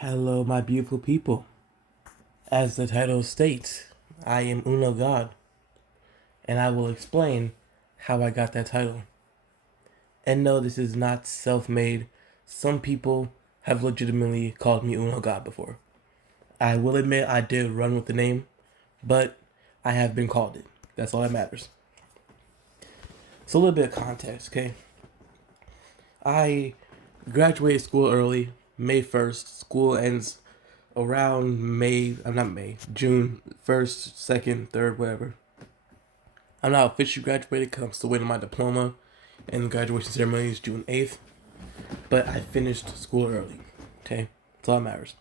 Hello, my beautiful people. As the title states, I am Uno God, and I will explain how I got that title. And no, this is not self made. Some people have legitimately called me Uno God before. I will admit I did run with the name, but I have been called it. That's all that matters. So, a little bit of context, okay? I graduated school early, May 1st. School ends around June 1st, 2nd, 3rd, whatever. I'm not officially graduated because I'm still waiting on my diploma, and the graduation ceremony is June 8th. But I finished school early. Okay? That's all that matters.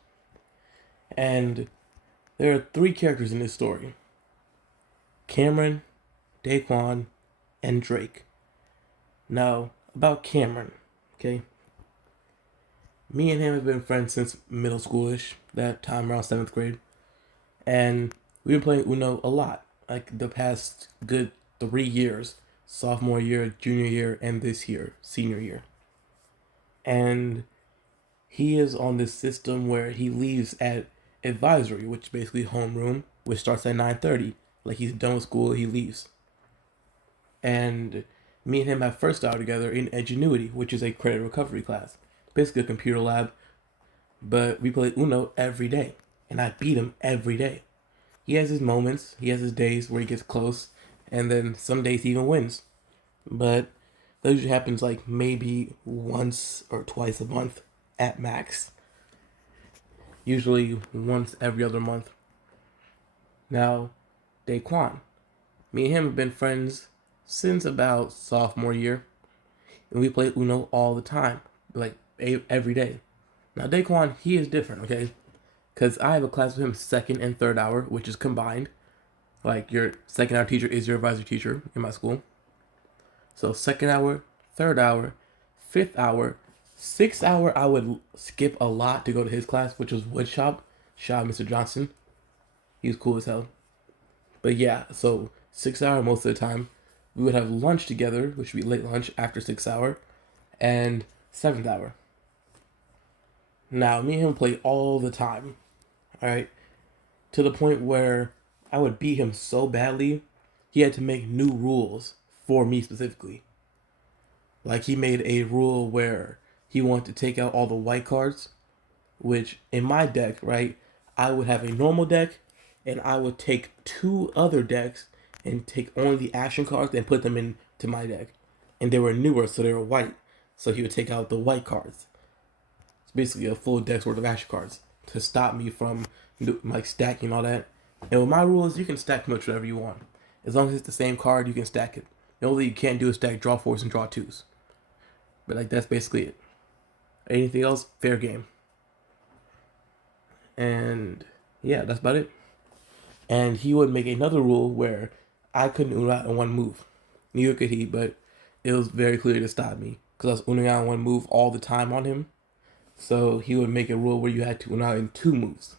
And there are three characters in this story: Cameron, Daquan, and Drake. Now, about Cameron, okay? Me and him have been friends since middle schoolish, that time around 7th grade. And we've been playing Uno a lot, like the past good 3 years: sophomore year, junior year, and this year, senior year. And he is on this system where he leaves at advisory, which is basically homeroom, which starts at 9:30. Like he's done with school, he leaves. And me and him have first started together in Edgenuity, which is a credit recovery class, basically a computer lab. But we play Uno every day, and I beat him every day. He has his moments, he has his days where he gets close, and then some days he even wins. But that usually happens like maybe once or twice a month at max. Usually once every other month. Now, Daquan. Me and him have been friends since about sophomore year, and we play Uno all the time, like every day. Now, Daquan, he is different, okay? Because I have a class with him second and third hour, which is combined. Like your second hour teacher is your advisory teacher in my school. So second hour, third hour, fifth hour, sixth hour I would skip a lot to go to his class, which was woodshop. Shout out Mr. Johnson. He was cool as hell. But yeah, so 6 hour most of the time. We would have lunch together, which would be late lunch after 6 hour, and seventh hour. Now me and him play all the time. Alright. To the point where I would beat him so badly, he had to make new rules for me specifically. Like he made a rule where he wanted to take out all the white cards, which in my deck, right, I would have a normal deck and I would take two other decks and take only the action cards and put them into my deck. And they were newer, so they were white. So he would take out the white cards. It's basically a full deck's worth of action cards to stop me from like stacking all that. And with my rules, you can stack much whatever you want. As long as it's the same card, you can stack it. The only thing you can't do is stack draw fours and draw twos. But like that's basically it. Anything else, fair game. And yeah, that's about it. And he would make another rule where I couldn't uno out in one move. Neither could he, but it was very clear to stop me because I was uno out in one move all the time on him. So he would make a rule where you had to uno out in two moves.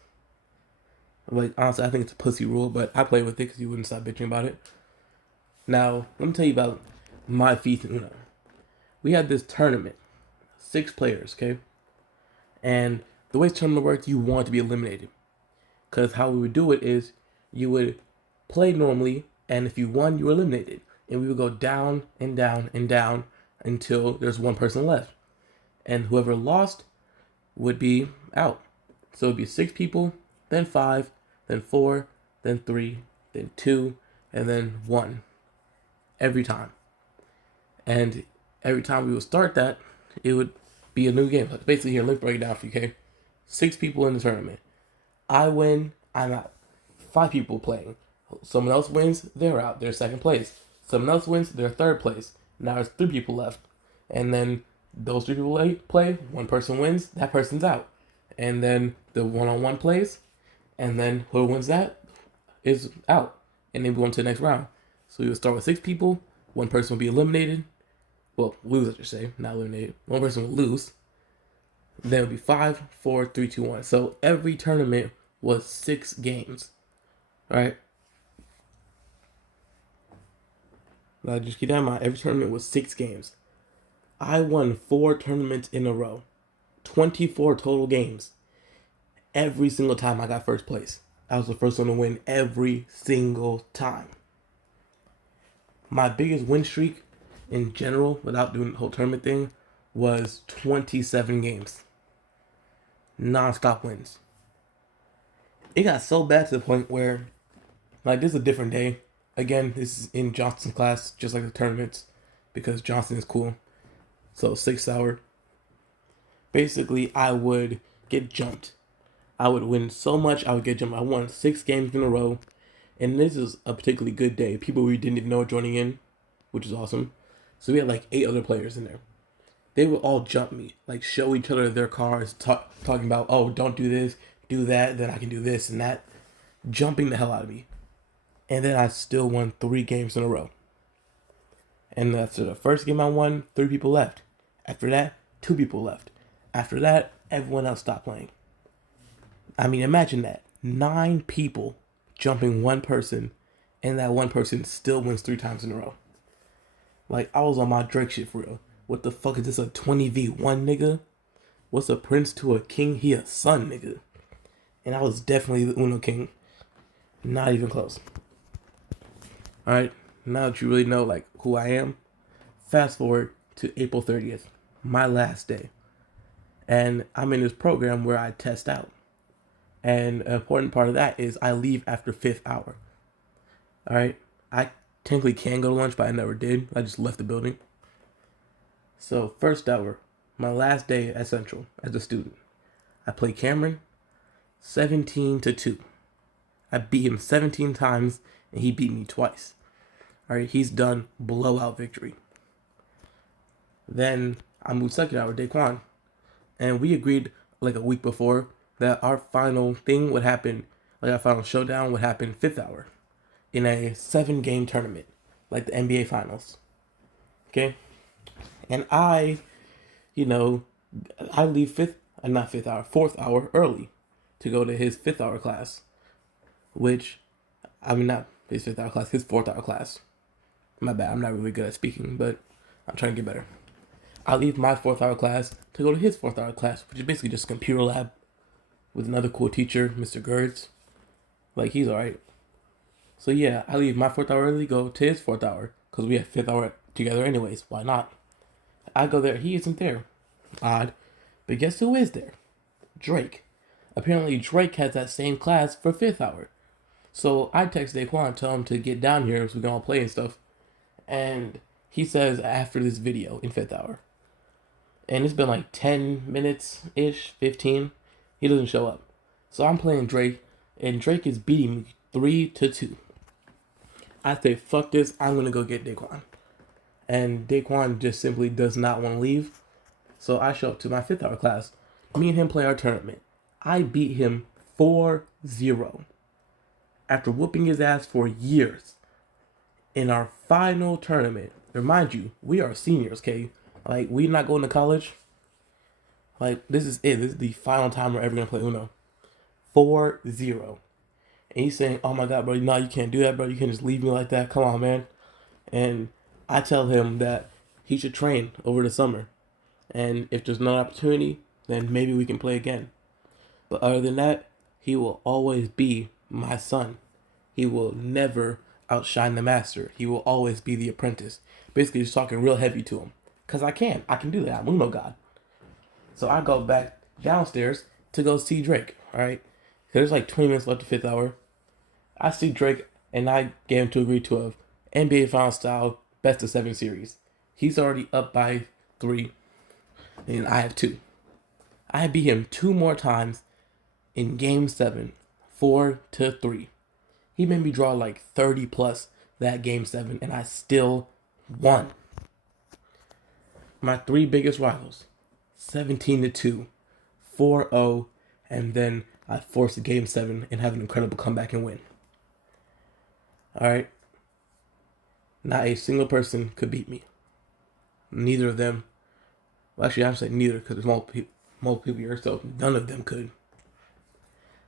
Like honestly, I think it's a pussy rule, but I played with it because he wouldn't stop bitching about it. Now let me tell you about my feat in Uno. We had this tournament, 6 players, okay, and the way the tournament works, you want to be eliminated. Because how we would do it is you would play normally, and if you won, you were eliminated. And we would go down and down and down until there's one person left. And whoever lost would be out. So it'd be 6 people, then 5, then 4, then 3, then 2, and then 1. Every time. And every time we would start that, it would be a new game. Like basically, here, let me break it down for you, okay? 6 people in the tournament. I win, I'm out. 5 people playing. Someone else wins, they're out. They're second place. Someone else wins, they're third place. Now there's 3 people left. And then those 3 people play, one person wins, that person's out. And then the one-on-one plays, and then whoever wins that is out. And then we go on to the next round. So we would start with 6 people, one person would be eliminated. Well, lose, I should say, not eliminated. One person would lose. Then it would be 5, 4, 3, 2, 1. So every tournament was 6 games. Right? Now just keep that in mind. Every tournament was 6 games. I won 4 tournaments in a row. 24 total games. every single time I got first place. I was the first one to win every single time. My biggest win streak in general, without doing the whole tournament thing, was 27 games. Non-stop wins. It got so bad to the point where, like, this is a different day. Again, this is in Johnson's class, just like the tournaments, because Johnson is cool. So 6 hour. Basically, I would get jumped. I would win so much, I would get jumped. I won 6 games in a row. And this is a particularly good day. People we didn't even know were joining in, which is awesome. So we had like 8 other players in there. They would all jump me, like show each other their cars, talking about, oh, don't do this, do that, then I can do this and that. Jumping the hell out of me. And then I still won 3 games in a row. And after the first game I won, 3 people left. After that, 2 people left. After that, everyone else stopped playing. I mean, imagine that. 9 people jumping one person, and that one person still wins 3 times in a row. Like, I was on my Drake shit for real. What the fuck is this, a 20v1 nigga? What's a prince to a king? He a son, nigga. And I was definitely the Uno king. Not even close. Alright, now that you really know, like, who I am, fast forward to April 30th, my last day. And I'm in this program where I test out. And an important part of that is I leave after 5th hour. Alright, I technically can go to lunch, but I never did. I just left the building. So, 1st hour, my last day at Central as a student. I played Cameron 17-2. I beat him 17 times, and he beat me twice. Alright, he's done blowout victory. Then I moved 2nd hour, Daquan. And we agreed like a week before that our final thing would happen, like our final showdown would happen 5th hour in a 7-game tournament, like the NBA Finals. Okay? And I leave 4th hour early to go to his 5th hour class, which, I mean, not his 5th hour class, his 4th hour class. My bad, I'm not really good at speaking, but I'm trying to get better. I leave my 4th hour class to go to his 4th hour class, which is basically just a computer lab with another cool teacher, Mr. Gertz. Like, he's alright. So yeah, I leave my 4th hour early, go to his 4th hour, because we have 5th hour together anyways. Why not? I go there, he isn't there. Odd. But guess who is there? Drake. Apparently Drake has that same class for 5th hour. So I text Daquan, tell him to get down here so we can all play and stuff. And he says after this video in 5th hour. And it's been like 10 minutes-ish, 15. He doesn't show up. So I'm playing Drake, and Drake is beating me 3-2. I say, fuck this, I'm going to go get Daquan. And Daquan just simply does not want to leave. So I show up to my 5th hour class. Me and him play our tournament. I beat him 4-0. After whooping his ass for years. In our final tournament. Remind you, we are seniors, okay? Like, we're not going to college. Like, this is it. This is the final time we're ever going to play Uno. 4-0. And he's saying, oh my God, bro, no, you can't do that, bro. You can't just leave me like that. Come on, man. And I tell him that he should train over the summer. And if there's no opportunity, then maybe we can play again. But other than that, he will always be my son. He will never outshine the master. He will always be the apprentice. Basically, just talking real heavy to him. Because I can do that. I'm Uno God. So I go back downstairs to go see Drake. Alright? There's like 20 minutes left to 5th hour. I see Drake, and I get him to agree to a NBA Finals style best of 7 series. He's already up by 3, and I have 2. I beat him 2 more times in Game 7, 4-3. He made me draw like 30 plus that Game 7, and I still won. My 3 biggest rivals, 17-2, 4-0, and then I forced a Game 7 and have an incredible comeback and win. Alright? Not a single person could beat me. Neither of them. Well, actually, I have to say neither because there's multiple people here, so none of them could.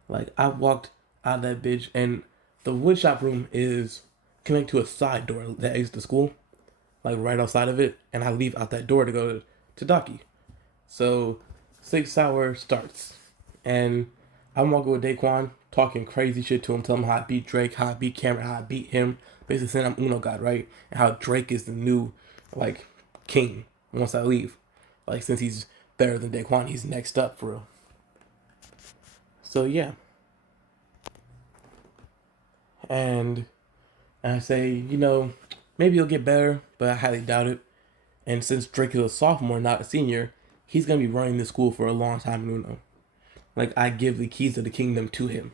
Like, I walked out of that bitch, and the woodshop room is connected to a side door that exits the school, like right outside of it, and I leave out that door to go to Daki. So 6 hour starts, and I'm walking with Daquan, talking crazy shit to him, telling him how I beat Drake, how I beat Cameron, how I beat him. Basically saying I'm Uno God, right? And how Drake is the new, like, king once I leave. Like, since he's better than Daquan, he's next up for real. So, yeah. And I say, maybe he'll get better, but I highly doubt it. And since Drake is a sophomore, not a senior, he's going to be running the school for a long time in Uno. Like, I give the keys of the kingdom to him.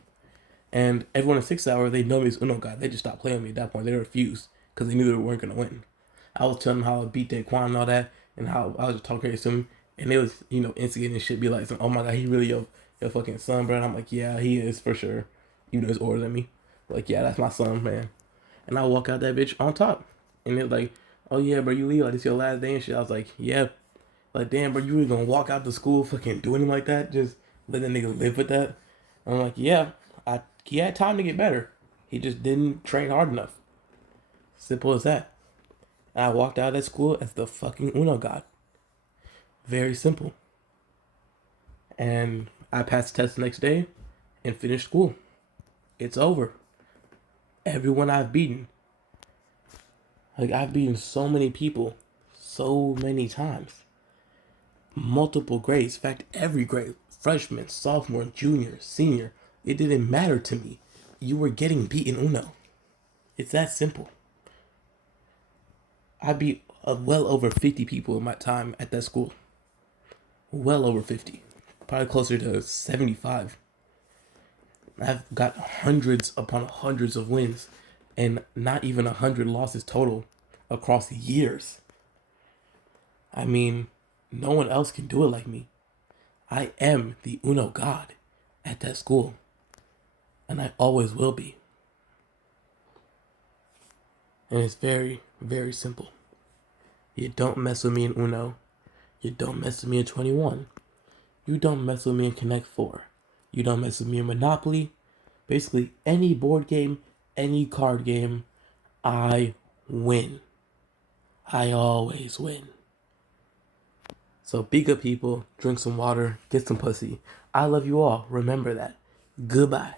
And everyone in 6 Hour, they know me as Uno God. They just stopped playing with me at that point. They refused because they knew they weren't going to win. I was telling them how I beat Daquan and all that, and how I was just talking crazy to him. And they was, instigating shit, be like, oh my God, he really your fucking son, bro. And I'm like, yeah, he is for sure. Even though he's older than me. Like, yeah, that's my son, man. And I walk out that bitch on top. And they're like, oh yeah, bro, you leave, like, this your last day and shit. I was like, yeah. Like, damn, bro, you really gonna walk out the school fucking doing him like that? Just let that nigga live with that? And I'm like, yeah, he had time to get better. He just didn't train hard enough. Simple as that. And I walked out of school as the fucking Uno God. Very simple. And I passed the test the next day and finished school. It's over. Everyone I've beaten. Like, I've beaten so many people so many times. Multiple grades. In fact, every grade. Freshman, sophomore, junior, senior. It didn't matter to me. You were getting beaten Uno. It's that simple. I beat well over 50 people in my time at that school. Well over 50. Probably closer to 75. I've got hundreds upon hundreds of wins and not even 100 losses total across years. I mean, no one else can do it like me. I am the Uno God at that school. And I always will be. And it's very, very simple. You don't mess with me in Uno. You don't mess with me in 21. You don't mess with me in Connect 4. You don't mess with me in Monopoly. Basically, any board game, any card game, I win. I always win. So be good people, drink some water, get some pussy. I love you all. Remember that. Goodbye.